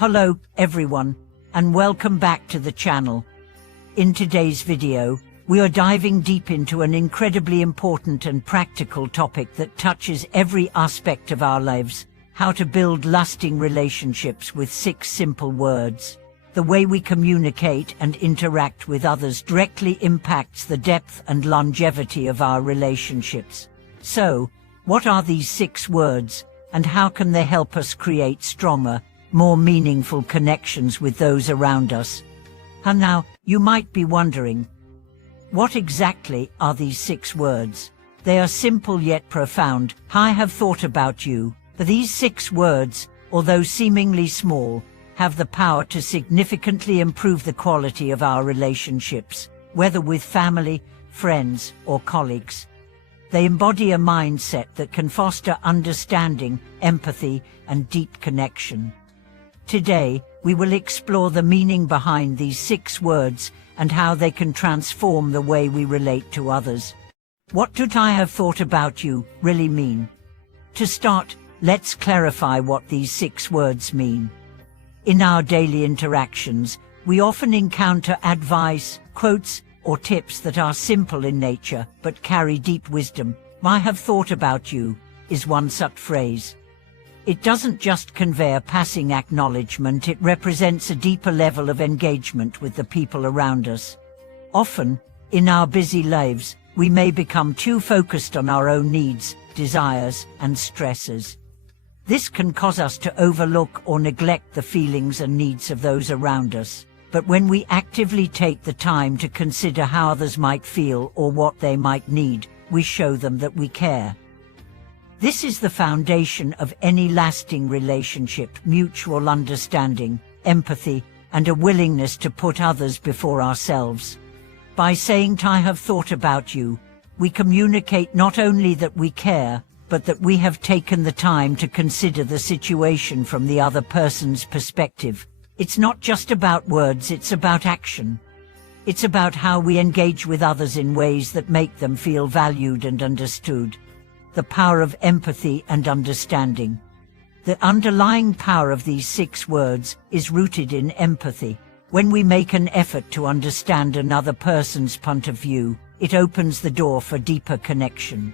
Hello everyone, and welcome back to the channel. In today's video, we are diving deep into an incredibly important and practical topic that touches every aspect of our lives: how to build lasting relationships with 6 simple words. The way we communicate and interact with others directly impacts the depth and longevity of our relationships. So, what are these 6 words, and how can they help us create stronger, more meaningful connections with those around us? And now, you might be wondering, what exactly are these 6 words? They are simple yet profound. I have thought about you. These 6 words, although seemingly small, have the power to significantly improve the quality of our relationships, whether with family, friends, or colleagues. They embody a mindset that can foster understanding, empathy, and deep connection. Today, we will explore the meaning behind these 6 words and how they can transform the way we relate to others. What do I have thought about you really mean? To start, let's clarify what these 6 words mean. In our daily interactions, we often encounter advice, quotes, or tips that are simple in nature but carry deep wisdom. "I have thought about you" is one such phrase. It doesn't just convey a passing acknowledgement, it represents a deeper level of engagement with the people around us. Often, in our busy lives, we may become too focused on our own needs, desires, and stresses. This can cause us to overlook or neglect the feelings and needs of those around us. But when we actively take the time to consider how others might feel or what they might need, we show them that we care. This is the foundation of any lasting relationship: mutual understanding, empathy, and a willingness to put others before ourselves. By saying "I have thought about you," we communicate not only that we care, but that we have taken the time to consider the situation from the other person's perspective. It's not just about words, it's about action. It's about how we engage with others in ways that make them feel valued and understood. The power of empathy and understanding. The underlying power of these 6 words is rooted in empathy. When we make an effort to understand another person's point of view, it opens the door for deeper connection.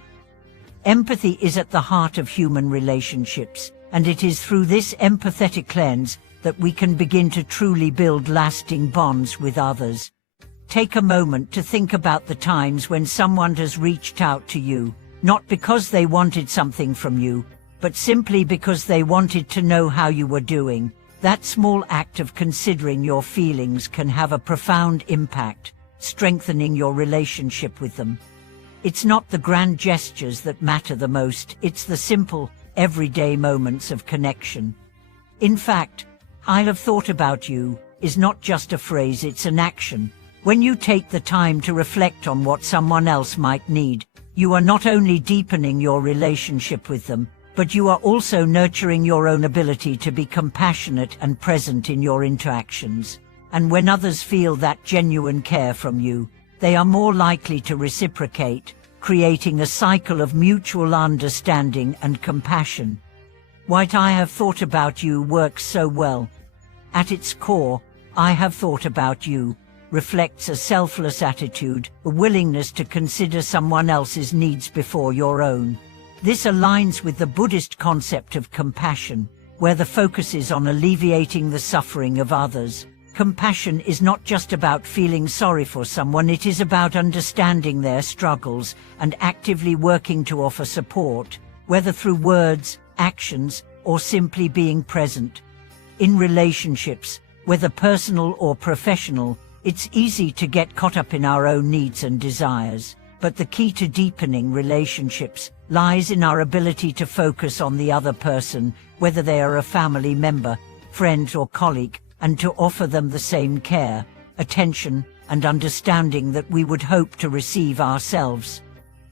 Empathy is at the heart of human relationships, and it is through this empathetic lens that we can begin to truly build lasting bonds with others. Take a moment to think about the times when someone has reached out to you, not because they wanted something from you, but simply because they wanted to know how you were doing. That small act of considering your feelings can have a profound impact, strengthening your relationship with them. It's not the grand gestures that matter the most, it's the simple, everyday moments of connection. In fact, "I have thought about you" is not just a phrase, it's an action. When you take the time to reflect on what someone else might need, you are not only deepening your relationship with them, but you are also nurturing your own ability to be compassionate and present in your interactions. And when others feel that genuine care from you, they are more likely to reciprocate, creating a cycle of mutual understanding and compassion. What "I have thought about you" works so well. At its core, "I have thought about you" reflects a selfless attitude, a willingness to consider someone else's needs before your own. This aligns with the Buddhist concept of compassion, where the focus is on alleviating the suffering of others. Compassion is not just about feeling sorry for someone, it is about understanding their struggles and actively working to offer support, whether through words, actions, or simply being present. In relationships, whether personal or professional, it's easy to get caught up in our own needs and desires, but the key to deepening relationships lies in our ability to focus on the other person, whether they are a family member, friend, or colleague, and to offer them the same care, attention, and understanding that we would hope to receive ourselves.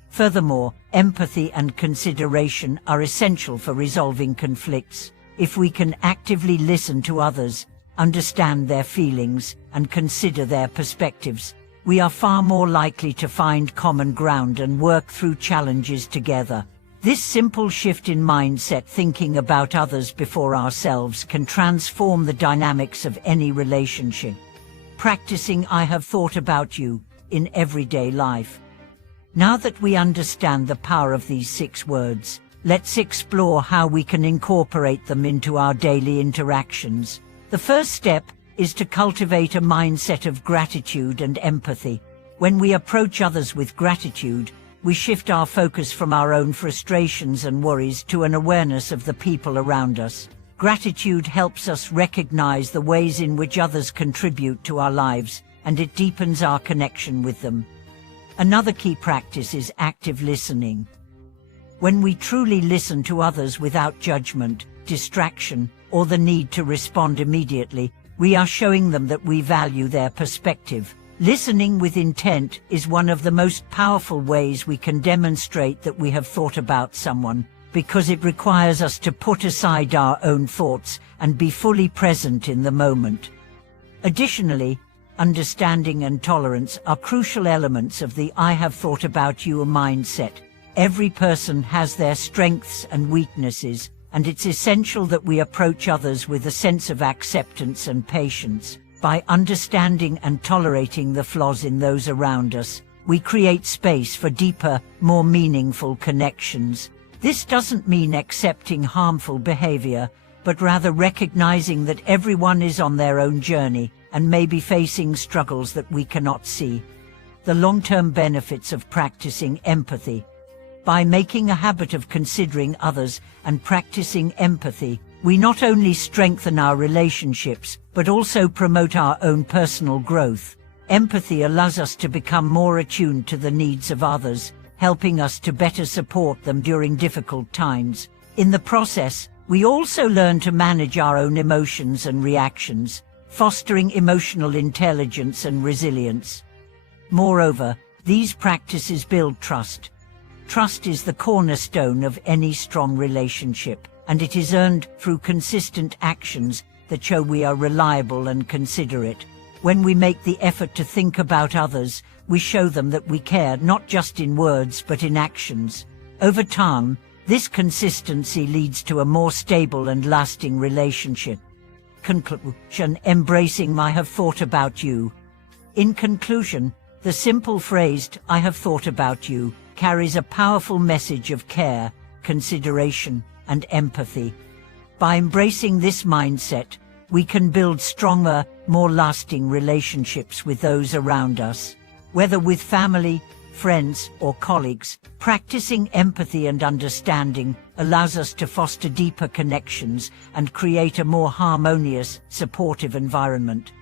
Furthermore, empathy and consideration are essential for resolving conflicts. If we can actively listen to others, understand their feelings, and consider their perspectives, we are far more likely to find common ground and work through challenges together. This simple shift in mindset, thinking about others before ourselves, can transform the dynamics of any relationship. Practicing "I have thought about you" in everyday life. Now that we understand the power of these 6 words, let's explore how we can incorporate them into our daily interactions. The first step is to cultivate a mindset of gratitude and empathy. When we approach others with gratitude, we shift our focus from our own frustrations and worries to an awareness of the people around us. Gratitude helps us recognize the ways in which others contribute to our lives, and it deepens our connection with them. Another key practice is active listening. When we truly listen to others without judgment, distraction, or the need to respond immediately, we are showing them that we value their perspective. Listening with intent is one of the most powerful ways we can demonstrate that we have thought about someone, because it requires us to put aside our own thoughts and be fully present in the moment. Additionally, understanding and tolerance are crucial elements of the "I have thought about you" mindset. Every person has their strengths and weaknesses, and it's essential that we approach others with a sense of acceptance and patience. By understanding and tolerating the flaws in those around us, we create space for deeper, more meaningful connections. This doesn't mean accepting harmful behavior, but rather recognizing that everyone is on their own journey and may be facing struggles that we cannot see. The long-term benefits of practicing empathy. By making a habit of considering others and practicing empathy, we not only strengthen our relationships, but also promote our own personal growth. Empathy allows us to become more attuned to the needs of others, helping us to better support them during difficult times. In the process, we also learn to manage our own emotions and reactions, fostering emotional intelligence and resilience. Moreover, these practices build trust. Trust is the cornerstone of any strong relationship, and it is earned through consistent actions that show we are reliable and considerate. When we make the effort to think about others, we show them that we care, not just in words but in actions. Over time, this consistency leads to a more stable and lasting relationship. Conclusion: embracing "I have thought about you." In conclusion, the simple phrase "I have thought about you" carries a powerful message of care, consideration, and empathy. By embracing this mindset, we can build stronger, more lasting relationships with those around us. Whether with family, friends, or colleagues, practicing empathy and understanding allows us to foster deeper connections and create a more harmonious, supportive environment.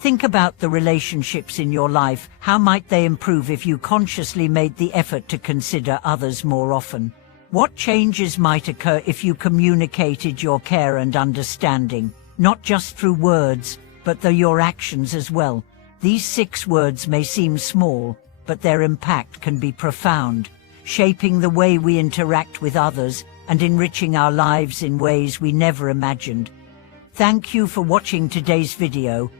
Think about the relationships in your life. How might they improve if you consciously made the effort to consider others more often? What changes might occur if you communicated your care and understanding, not just through words, but through your actions as well? These 6 words may seem small, but their impact can be profound, shaping the way we interact with others and enriching our lives in ways we never imagined. Thank you for watching today's video.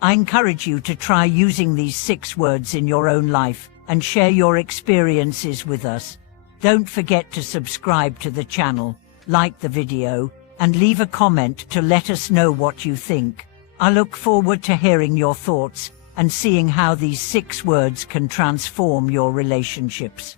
I encourage you to try using these 6 words in your own life and share your experiences with us. Don't forget to subscribe to the channel, like the video, and leave a comment to let us know what you think. I look forward to hearing your thoughts and seeing how these 6 words can transform your relationships.